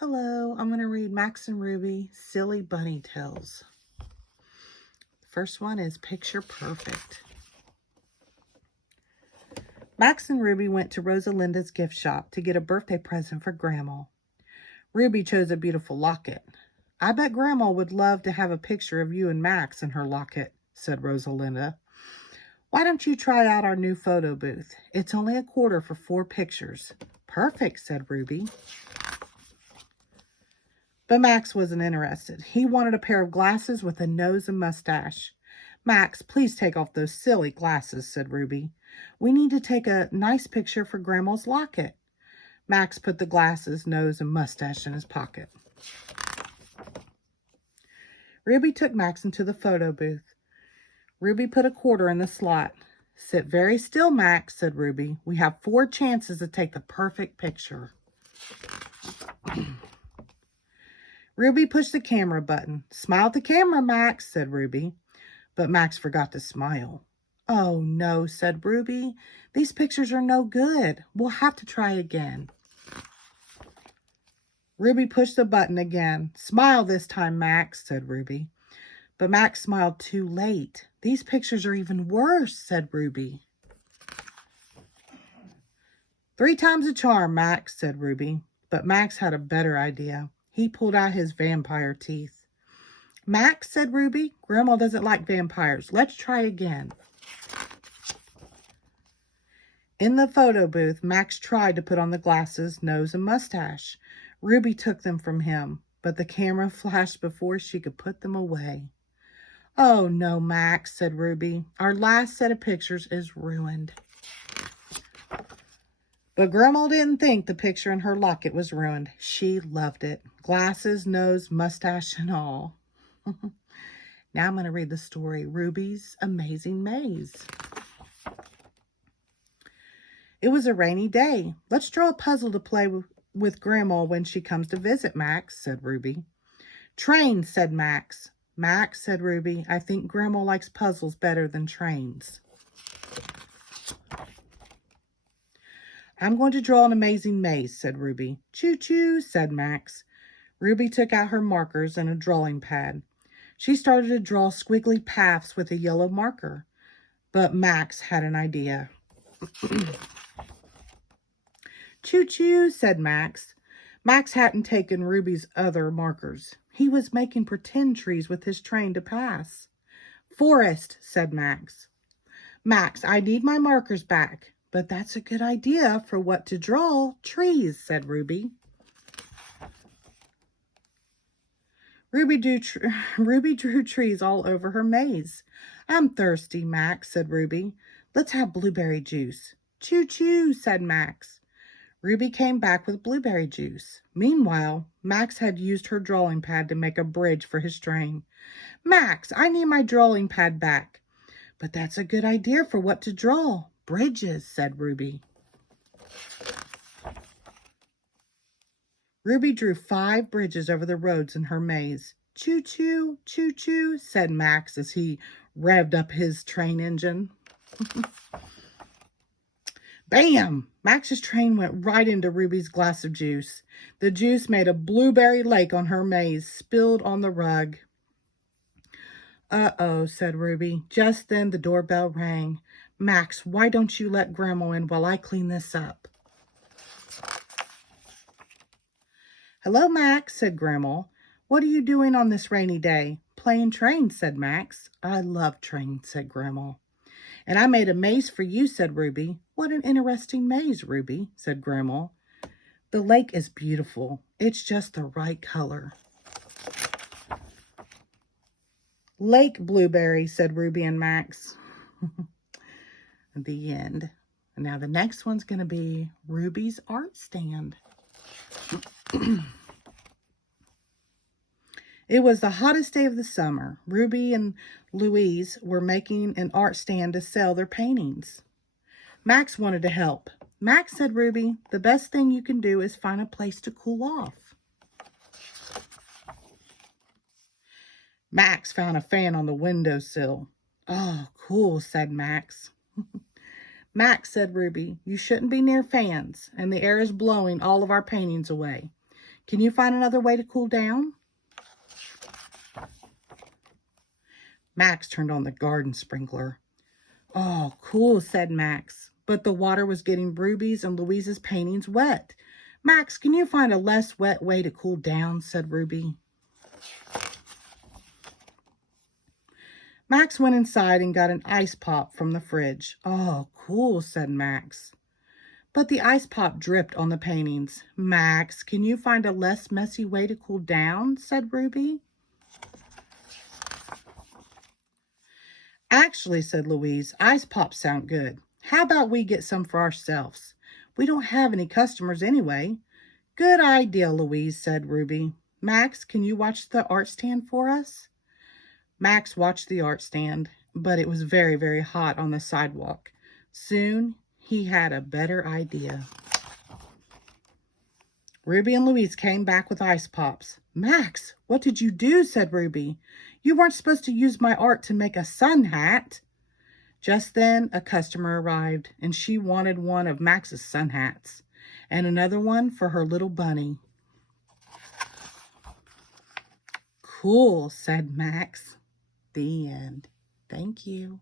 Hello, I'm going to read Max and Ruby, Silly Bunny Tales. First one is Picture Perfect. Max and Ruby went to Rosalinda's gift shop to get a birthday present for Grandma. Ruby chose a beautiful locket. I bet Grandma would love to have a picture of you and Max in her locket, said Rosalinda. Why don't you try out our new photo booth? It's only a quarter for 4 pictures. Perfect, said Ruby. But Max wasn't interested. He wanted a pair of glasses with a nose and mustache. Max, please take off those silly glasses, said Ruby. We need to take a nice picture for Grandma's locket. Max put the glasses, nose, and mustache in his pocket. Ruby took Max into the photo booth. Ruby put a quarter in the slot. Sit very still, Max, said Ruby. We have 4 chances to take the perfect picture. Ruby pushed the camera button. Smile at the camera, Max, said Ruby. But Max forgot to smile. Oh, no, said Ruby. These pictures are no good. We'll have to try again. Ruby pushed the button again. Smile this time, Max, said Ruby. But Max smiled too late. These pictures are even worse, said Ruby. 3 times a charm, Max, said Ruby. But Max had a better idea. He pulled out his vampire teeth. Max, said Ruby, Grandma doesn't like vampires. Let's try again. In the photo booth, Max tried to put on the glasses, nose, and mustache. Ruby took them from him, but the camera flashed before she could put them away. Oh, no, Max, said Ruby. Our last set of pictures is ruined. But Grandma didn't think the picture in her locket was ruined. She loved it. Glasses, nose, mustache, and all. Now I'm going to read the story, Ruby's Amazing Maze. It was a rainy day. Let's draw a puzzle to play with Grandma when she comes to visit, Max, said Ruby. Trains, said Max. Max, said Ruby, I think Grandma likes puzzles better than trains. I'm going to draw an amazing maze, said Ruby. Choo-choo, said Max. Ruby took out her markers and a drawing pad. She started to draw squiggly paths with a yellow marker. But Max had an idea. Choo-choo, said Max. Max hadn't taken Ruby's other markers. He was making pretend trees with his train to pass. Forest, said Max. Max, I need my markers back. But that's a good idea for what to draw. Trees, said Ruby. Ruby drew trees all over her maze. I'm thirsty, Max, said Ruby. Let's have blueberry juice. Choo-choo, said Max. Ruby came back with blueberry juice. Meanwhile, Max had used her drawing pad to make a bridge for his train. Max, I need my drawing pad back. But that's a good idea for what to draw. Bridges, said Ruby. Ruby drew 5 bridges over the roads in her maze. Choo-choo, choo-choo, said Max as he revved up his train engine. Bam! Max's train went right into Ruby's glass of juice. The juice made a blueberry lake on her maze, spilled on the rug. Uh-oh, said Ruby. Just then the doorbell rang. Max, why don't you let Grandma in while I clean this up? Hello, Max, said Grandma. What are you doing on this rainy day? Playing trains, said Max. I love trains, said Grandma. And I made a maze for you, said Ruby. What an interesting maze, Ruby, said Grandma. The lake is beautiful. It's just the right color. Lake blueberry, said Ruby and Max. The end. And now the next one's going to be Ruby's art stand. It was the hottest day of the summer. Ruby and Louise were making an art stand to sell their paintings. Max wanted to help. Max, said Ruby, the best thing you can do is find a place to cool off. Max found a fan on the windowsill. Oh, cool, said Max. Max, said Ruby, you shouldn't be near fans, and the air is blowing all of our paintings away. Can you find another way to cool down? Max turned on the garden sprinkler. Oh, cool, said Max. But the water was getting Ruby's and Louise's paintings wet. Max, can you find a less wet way to cool down? Said Ruby. Max went inside and got an ice pop from the fridge. Oh, cool, said Max. But the ice pop dripped on the paintings. Max, can you find a less messy way to cool down? Said Ruby. Actually, said Louise, ice pops sound good. How about we get some for ourselves? We don't have any customers anyway. Good idea, Louise, said Ruby. Max, can you watch the art stand for us? Max watched the art stand, but it was very, very hot on the sidewalk. Soon, he had a better idea. Ruby and Louise came back with ice pops. Max, what did you do? Said Ruby. You weren't supposed to use my art to make a sun hat. Just then, a customer arrived, and she wanted one of Max's sun hats and another one for her little bunny. Cool, said Max. The end. Thank you.